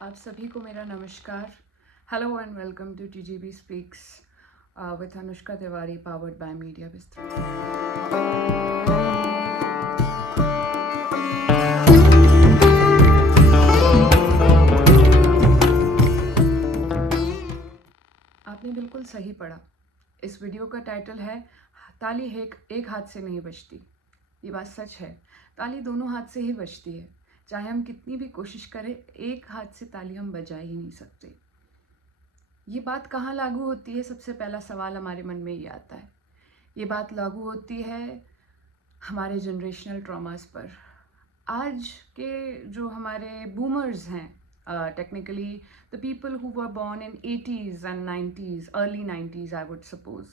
आप सभी को मेरा नमस्कार. Hello and welcome to TGB speaks with Anushka Tiwari powered by media Vistrit. आपने बिल्कुल सही पढ़ा. इस वीडियो का टाइटल है ताली एक हाथ से नहीं बजती. ये बात सच है. ताली दोनों हाथ से ही बजती है. चाहे हम कितनी भी कोशिश करें, एक हाथ से ताली हम बजा ही नहीं सकते. ये बात कहाँ लागू होती है? सबसे पहला सवाल हमारे मन में ये आता है. ये बात लागू होती है हमारे जनरेशनल ट्रॉमास पर. आज के जो हमारे बूमर्स हैं, technically the people who were born in 80s and 90s, early 90s I would suppose,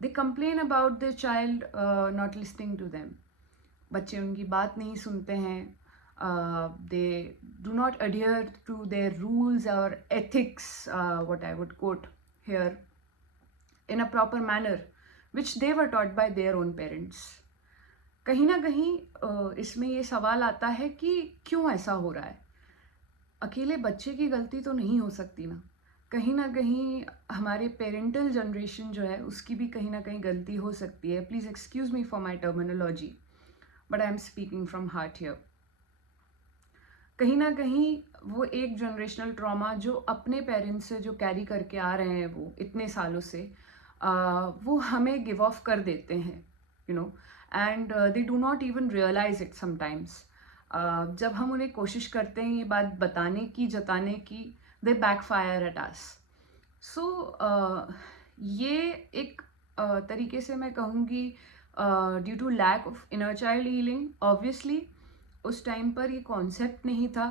they complain about the child not listening to them. बच्चे उनकी बात नहीं सुनते हैं. They do not adhere to their rules or ethics, what I would quote here, in a proper manner which they were taught by their own parents. कहीं ना कहीं इसमें ये सवाल आता है कि क्यों ऐसा हो रहा है. अकेले बच्चे की गलती तो नहीं हो सकती ना कहीं हमारे पेरेंटल जनरेशन जो है उसकी भी कहीं ना कहीं गलती हो सकती है. Please excuse me for my terminology, but I am speaking from heart here. कहीं ना कहीं वो एक जनरेशनल ट्रॉमा जो अपने पेरेंट्स से जो कैरी करके आ रहे हैं वो इतने सालों से, वो हमें गिव ऑफ कर देते हैं, you know, and they do not even realize it sometimes. जब हम उन्हें कोशिश करते हैं ये बात बताने की, जताने की, दे बैकफायर एट अस. सो ये एक तरीके से मैं कहूँगी due to lack of inner child healing. Obviously उस टाइम पर ये कॉन्सेप्ट नहीं था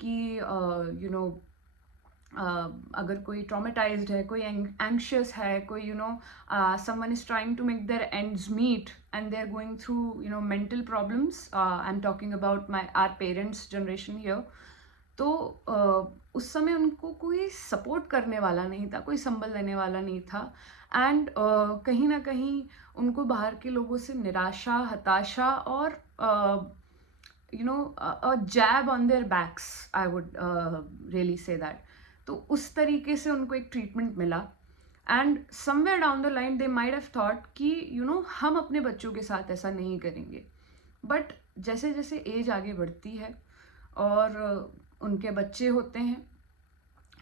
कि यू नो अगर कोई ट्रॉमेटाइज्ड है, कोई एंग्शियस है, कोई someone is trying to make their ends meet and they are going through mental problems. I am talking about my our parents generation here. तो उस समय उनको कोई सपोर्ट करने वाला नहीं था, कोई संबल देने वाला नहीं था. एंड कहीं ना कहीं उनको बाहर के लोगों से निराशा, हताशा और a jab on their backs, I would really say that. तो उस तरीके से उनको एक ट्रीटमेंट मिला. And somewhere down the line they might have thought कि हम अपने बच्चों के साथ ऐसा नहीं करेंगे. बट जैसे जैसे एज आगे बढ़ती है और उनके बच्चे होते हैं,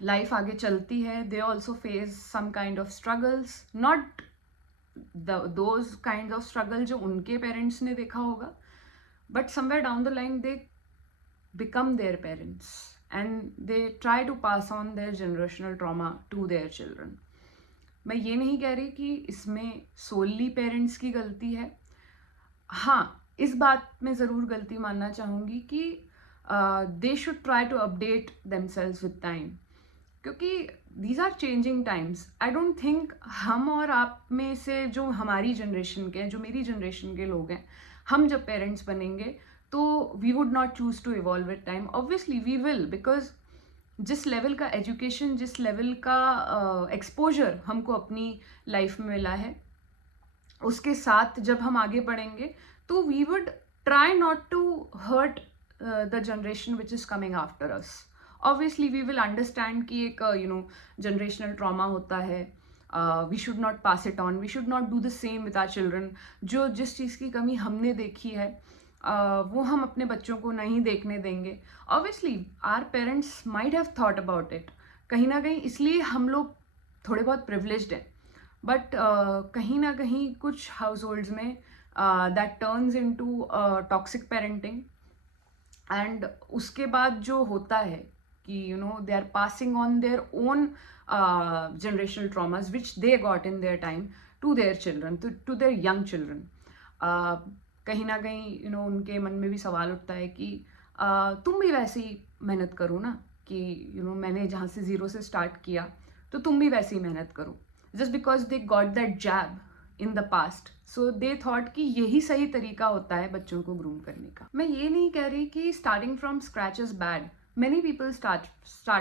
लाइफ आगे चलती है, they also face some kind of struggles, not those kind of struggle जो उनके पेरेंट्स ने देखा होगा, but somewhere down the line they become their parents and they try to pass on their generational trauma to their children. मैं ये नहीं कह रही कि इसमें सोली पेरेंट्स की गलती है. हाँ, इस बात में ज़रूर गलती मानना चाहूँगी कि they should try to update themselves with time, क्योंकि these are changing times. I don't think हम और आप में से जो हमारी जनरेशन के हैं, जो मेरी जनरेशन के लोग हैं, हम जब पेरेंट्स बनेंगे तो we would not choose to evolve with time. Obviously we will, because जिस लेवल का एजुकेशन, जिस लेवल का एक्सपोजर हमको अपनी लाइफ में मिला है, उसके साथ जब हम आगे बढ़ेंगे तो we would try not to hurt the generation which is coming after us. Obviously we will understand कि एक जनरेशनल ट्रॉमा होता है. We should not pass it on, we should not do the same with our children. जो जिस चीज़ की कमी हमने देखी है वो हम अपने बच्चों को नहीं देखने देंगे. Obviously our parents might have thought about it. कहीं ना कहीं इसलिए हम लोग थोड़े बहुत प्रिविलेज्ड हैं. बट कहीं ना कहीं कुछ हाउस होल्ड्स में that turns into toxic parenting. And उसके बाद जो होता है कि they are passing on their own generational traumas which they got in their time to their children, to their young children. कहीं ना कहीं उनके मन में भी सवाल उठता है कि तुम भी वैसे ही मेहनत करो ना, कि मैंने जहाँ से ज़ीरो से स्टार्ट किया तो तुम भी वैसे ही मेहनत करो. Just because they got that jab in the past, so they thought कि यही सही तरीका होता है बच्चों को ग्रूम करने का. मैं ये नहीं कह रही कि starting from scratch is bad. Many people start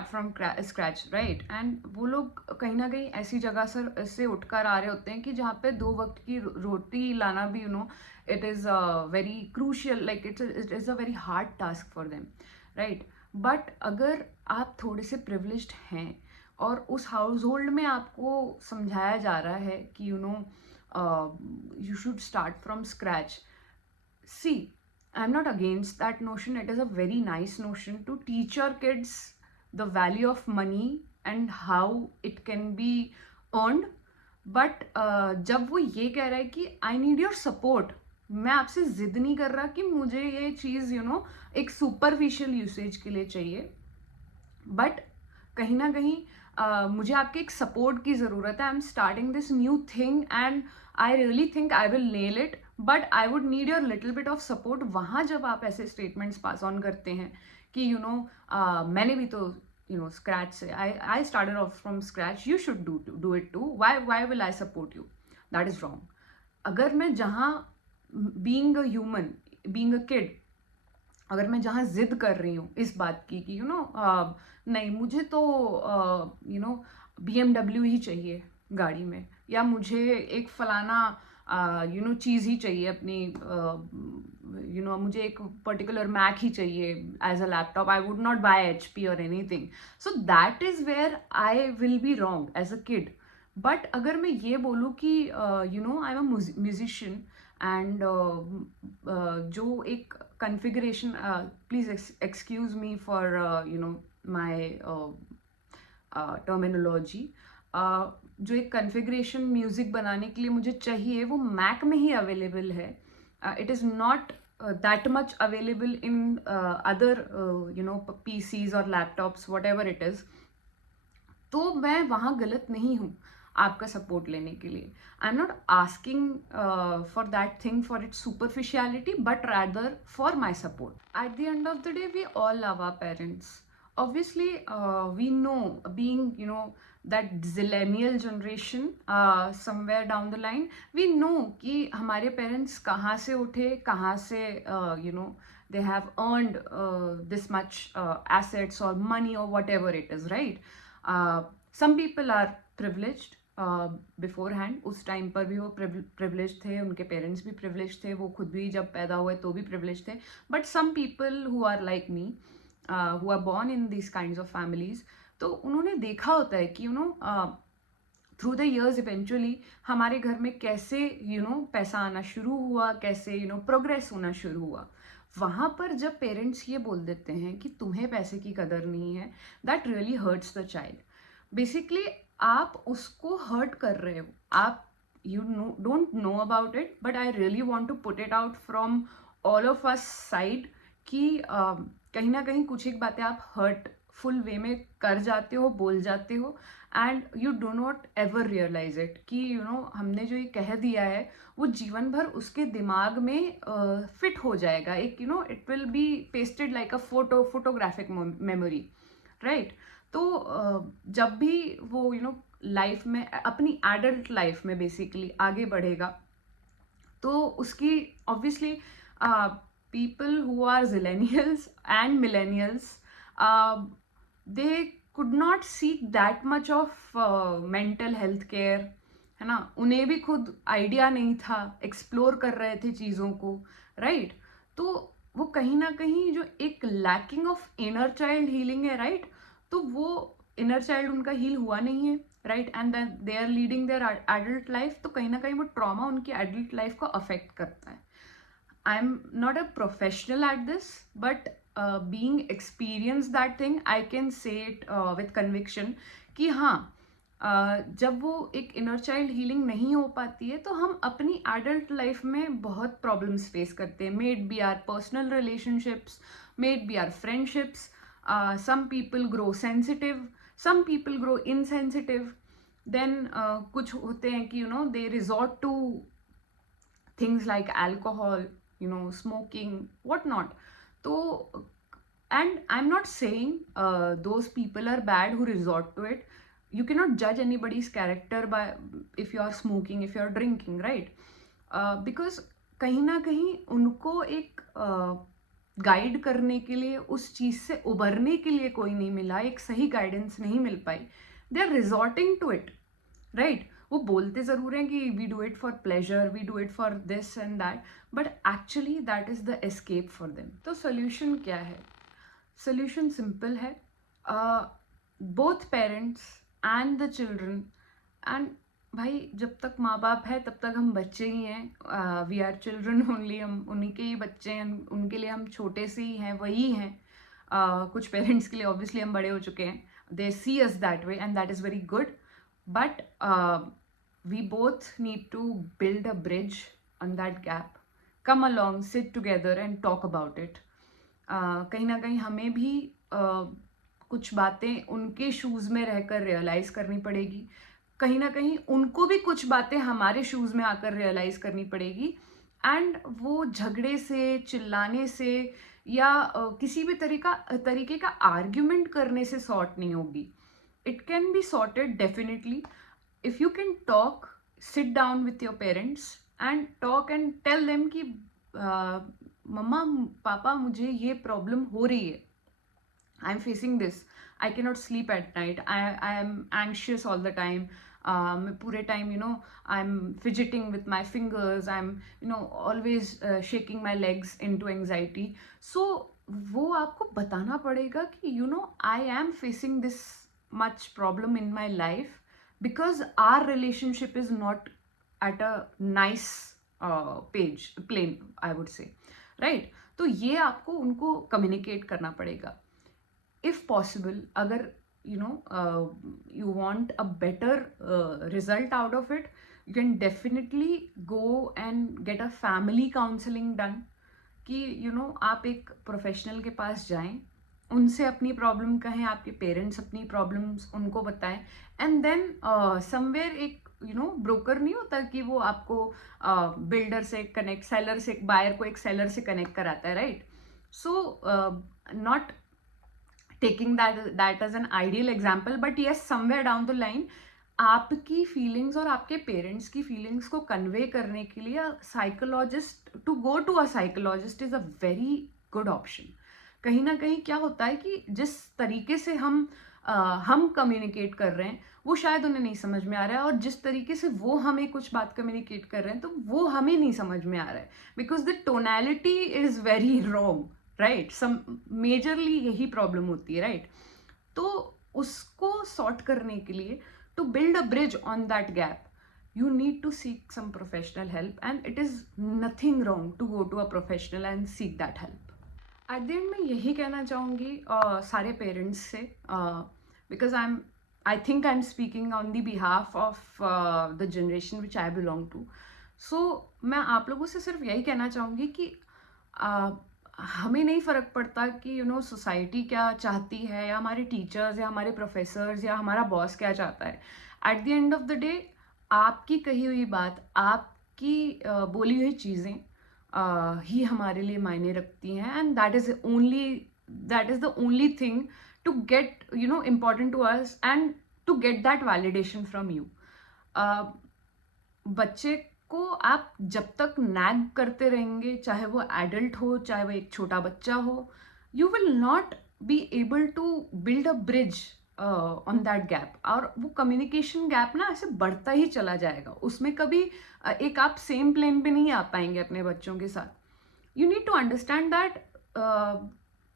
from scratch, right? And वो लोग कहीं ना कहीं ऐसी जगह से उठकर आ रहे होते हैं कि जहाँ पे 2 वक्त की रोटी लाना भी it is very crucial, like it is a very hard task for them, right? But अगर आप थोड़े से प्रिविलेज्ड हैं और उस हाउस होल्ड में आपको समझाया जा रहा है कि you should start from scratch. See, I'm not against that notion. It is a very nice notion to teach your kids the value of money and how it can be earned. But जब वो ये कह रहा है कि I need your support, मैं आपसे जिद नहीं कर रहा कि मुझे ये चीज़ एक सुपरफिशियल यूसेज के लिए चाहिए, बट कहीं ना कहीं मुझे आपके एक सपोर्ट की ज़रूरत है. I am starting this new thing and I really think I will nail it, but I would need your little bit of support. वहाँ जब आप ऐसे स्टेटमेंट्स पास ऑन करते हैं कि मैंने भी तो स्क्रैच से I started off from scratch, you should do it too, why will I support you, that is wrong. अगर मैं जहाँ being a human, being a kid, अगर मैं जहाँ जिद कर रही हूँ इस बात की कि नहीं मुझे तो BMW ही चाहिए गाड़ी में, या मुझे एक फलाना चीज़ ही चाहिए अपनी, मुझे एक पर्टिकुलर मैक ही चाहिए as a laptop, I would not buy HP और anything. So that is where I will be wrong as a kid. But अगर मैं ये बोलूँ कि I am a musician and जो एक configuration, please excuse me for my terminology, जो एक कन्फिगरेशन म्यूजिक बनाने के लिए मुझे चाहिए वो मैक में ही अवेलेबल है. It is not that much available in other PCs और laptops, whatever it is. तो मैं वहाँ गलत नहीं हूँ आपका सपोर्ट लेने के लिए. I am not asking for that thing for its superficiality, but rather for my support. At the end of the day we all love our parents. Obviously, we know, being that zillennial generation, somewhere down the line, we know कि हमारे parents कहाँ से उठे, कहाँ से they have earned this much assets or money or whatever it is, right? Some people are privileged beforehand. उस time पर भी वो privileged थे, उनके parents भी privileged थे, वो खुद भी जब पैदा हुए तो भी privileged थे. But some people who are like me, who are born in these kinds of families, तो उन्होंने देखा होता है कि थ्रू द ईयर्स इवेंचुअली हमारे घर में कैसे पैसा आना शुरू हुआ, कैसे प्रोग्रेस होना शुरू हुआ. वहाँ पर जब पेरेंट्स ये बोल देते हैं कि तुम्हें पैसे की कदर नहीं है, that really hurts the child. Basically आप उसको हर्ट कर रहे हो. आप you don't know about it, but I really want to put it out from all of us side कि कहीं ना कहीं कुछ एक बातें आप हर्टफुल वे में कर जाते हो, बोल जाते हो, and you do not ever realize it कि हमने जो ये कह दिया है वो जीवन भर उसके दिमाग में फिट हो जाएगा. एक it will be pasted like a photographic memory, right? तो जब भी वो लाइफ में, अपनी एडल्ट लाइफ में बेसिकली आगे बढ़ेगा, तो उसकी obviously people who are zillennials and millennials, they could not seek that much of mental health care, है ना? उन्हें भी खुद आइडिया नहीं था, एक्सप्लोर कर रहे थे चीज़ों को, राइट? तो वो कहीं ना कहीं जो एक lacking of inner child healing है, राइट? तो वो इनर चाइल्ड उनका हील हुआ नहीं है, right? And then they are leading their adult life. तो कहीं ना कहीं वो ट्रॉमा उनकी एडल्ट लाइफ को अफेक्ट करता है. I'm not a professional at this, but being experienced that thing, I can say it with conviction कि हाँ, जब वो एक इनर चाइल्ड हीलिंग नहीं हो पाती है तो हम अपनी एडल्ट लाइफ में बहुत प्रॉब्लम्स फेस करते हैं. May it be our personal relationships, may it be our friendships. Some people grow sensitive, some people grow insensitive. Then कुछ होते हैं कि they resort to things like alcohol, smoking, whatnot. So, and I'm not saying those people are bad who resort to it. You cannot judge anybody's character by if you are smoking, if you are drinking, right? Because कहीं ना कहीं उनको एक guide करने के लिए, उस चीज़ से उबरने के लिए कोई नहीं मिला, एक सही गाइडेंस नहीं मिल पाई. They are resorting to it, right? वो बोलते ज़रूर हैं कि we do it for pleasure, we do it for this and that, but actually that is the escape for them. तो सोल्यूशन क्या है? सोल्यूशन सिंपल है. Both parents and the children, and भाई जब तक माँ बाप है तब तक हम बच्चे ही हैं. We are children only. हम उन्हीं के ही बच्चे हैं, उनके लिए हम छोटे से ही हैं, वही हैं. कुछ पेरेंट्स के लिए ऑब्वियसली हम बड़े हो चुके हैं. They see us that way and that is very good. But we both need to build a bridge on that gap. Come along, sit together and talk about it. कहीं ना कहीं हमें भी कुछ बातें उनके शूज़ में रहकर रियलाइज़ करनी पड़ेगी. कहीं ना कहीं उनको भी कुछ बातें हमारे शूज़ में आकर रियलाइज़ करनी पड़ेगी. एंड वो झगड़े से, चिल्लाने से या किसी भी तरीके का आर्ग्यूमेंट करने से सॉर्ट नहीं होगी. It can be sorted definitely if you can talk, sit down with your parents and talk and tell them कि मम्मा पापा मुझे ये प्रॉब्लम हो रही है. I am facing this. I can not sleep at night. I am anxious all the time. मैं पूरे time I am fidgeting with my fingers. I am always shaking my legs in to anxiety. So वो आपको बताना पड़ेगा कि I am facing this much problem in my life because our relationship is not at a nice plane, I would say, right? तो ये आपको उनको communicate करना पड़ेगा. If possible, अगर you want a better result out of it, you can definitely go and get a family counseling done. कि आप एक प्रोफेशनल के पास जाएं, उनसे अपनी प्रॉब्लम कहें, आपके पेरेंट्स अपनी प्रॉब्लम्स उनको बताएं, एंड देन समवेयर एक ब्रोकर नहीं होता कि वो आपको बिल्डर से कनेक्ट, सेलर से, बायर को एक सेलर से कनेक्ट कराता है, right? So not taking that as an ideal example, but yes somewhere down the line आपकी फीलिंग्स और आपके पेरेंट्स की फीलिंग्स को कन्वे करने के लिए psychologist, to go to a psychologist is a very good option. कहीं ना कहीं क्या होता है कि जिस तरीके से हम कम्युनिकेट कर रहे हैं वो शायद उन्हें नहीं समझ में आ रहा है, और जिस तरीके से वो हमें कुछ बात कम्युनिकेट कर रहे हैं तो वो हमें नहीं समझ में आ रहा है, because the tonality is very wrong, right? Some majorly यही प्रॉब्लम होती है, राइट? तो उसको सॉर्ट करने के लिए, to build a bridge on that gap, you need to seek some professional help, and it is nothing wrong to go to a professional and seek that help. At the end मैं यही कहना चाहूँगी सारे parents से, because I think I am speaking on the behalf of the generation which I belong to. So मैं आप लोगों से सिर्फ यही कहना चाहूँगी कि हमें नहीं फ़र्क पड़ता कि सोसाइटी क्या चाहती है, या हमारे टीचर्स या हमारे प्रोफेसर्स या हमारा बॉस क्या चाहता है. Eight the end of the day आपकी कही हुई बात, आपकी बोली हुई चीज़ें ही हमारे लिए मायने रखती हैं, and that is the only thing to get important to us, and to get that validation from you. बच्चे को आप जब तक नैग करते रहेंगे, चाहे वो एडल्ट हो चाहे वो एक छोटा बच्चा हो, you will not be able to build a bridge on that gap. और वो कम्युनिकेशन गैप ना ऐसे बढ़ता ही चला जाएगा. उसमें कभी एक आप सेम प्लेन पे नहीं आ पाएंगे अपने बच्चों के साथ. You need to understand that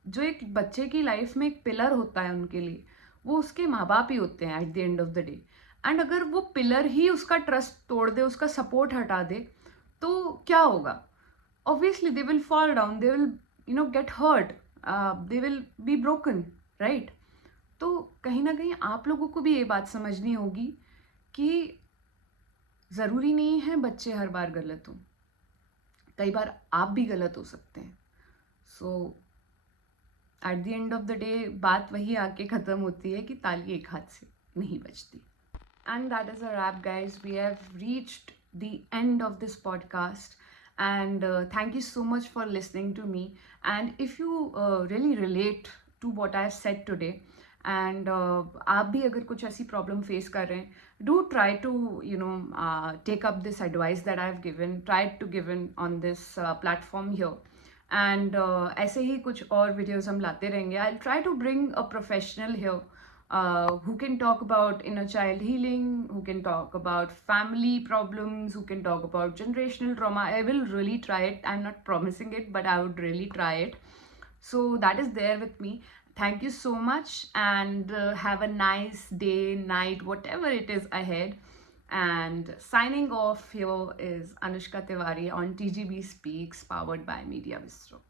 जो एक बच्चे की लाइफ में एक पिलर होता है उनके लिए, वो उसके माँ बाप ही होते हैं eight the end of the day. And अगर वो पिलर ही उसका ट्रस्ट तोड़ दे, उसका सपोर्ट हटा दे, तो क्या होगा? Obviously they will fall down, they will get hurt, they will be broken, right? तो कहीं ना कहीं आप लोगों को भी ये बात समझनी होगी कि ज़रूरी नहीं है बच्चे हर बार गलत हों, कई बार आप भी गलत हो सकते हैं. So at the end of the day बात वही आके ख़त्म होती है कि ताली एक हाथ से नहीं बजती. And that is a wrap guys. We have reached the end of this podcast, and thank you so much for listening to me. And if you really relate to what I have said today, and आप भी अगर कुछ ऐसी problem face कर रहे हैं, do try to take up this advice that I have given, try to given on this platform here. And ऐसे ही कुछ और वीडियोस हम लाते रहेंगे. I'll try to bring a professional here who can talk about inner child healing, who can talk about family problems, who can talk about generational trauma. I will really try it. I'm not promising it, but I would really try it. So that is there with me. Thank you so much, and have a nice day, night, whatever it is ahead. And signing off here is Anushka Tiwari on TGB Speaks, powered by Media Bistro.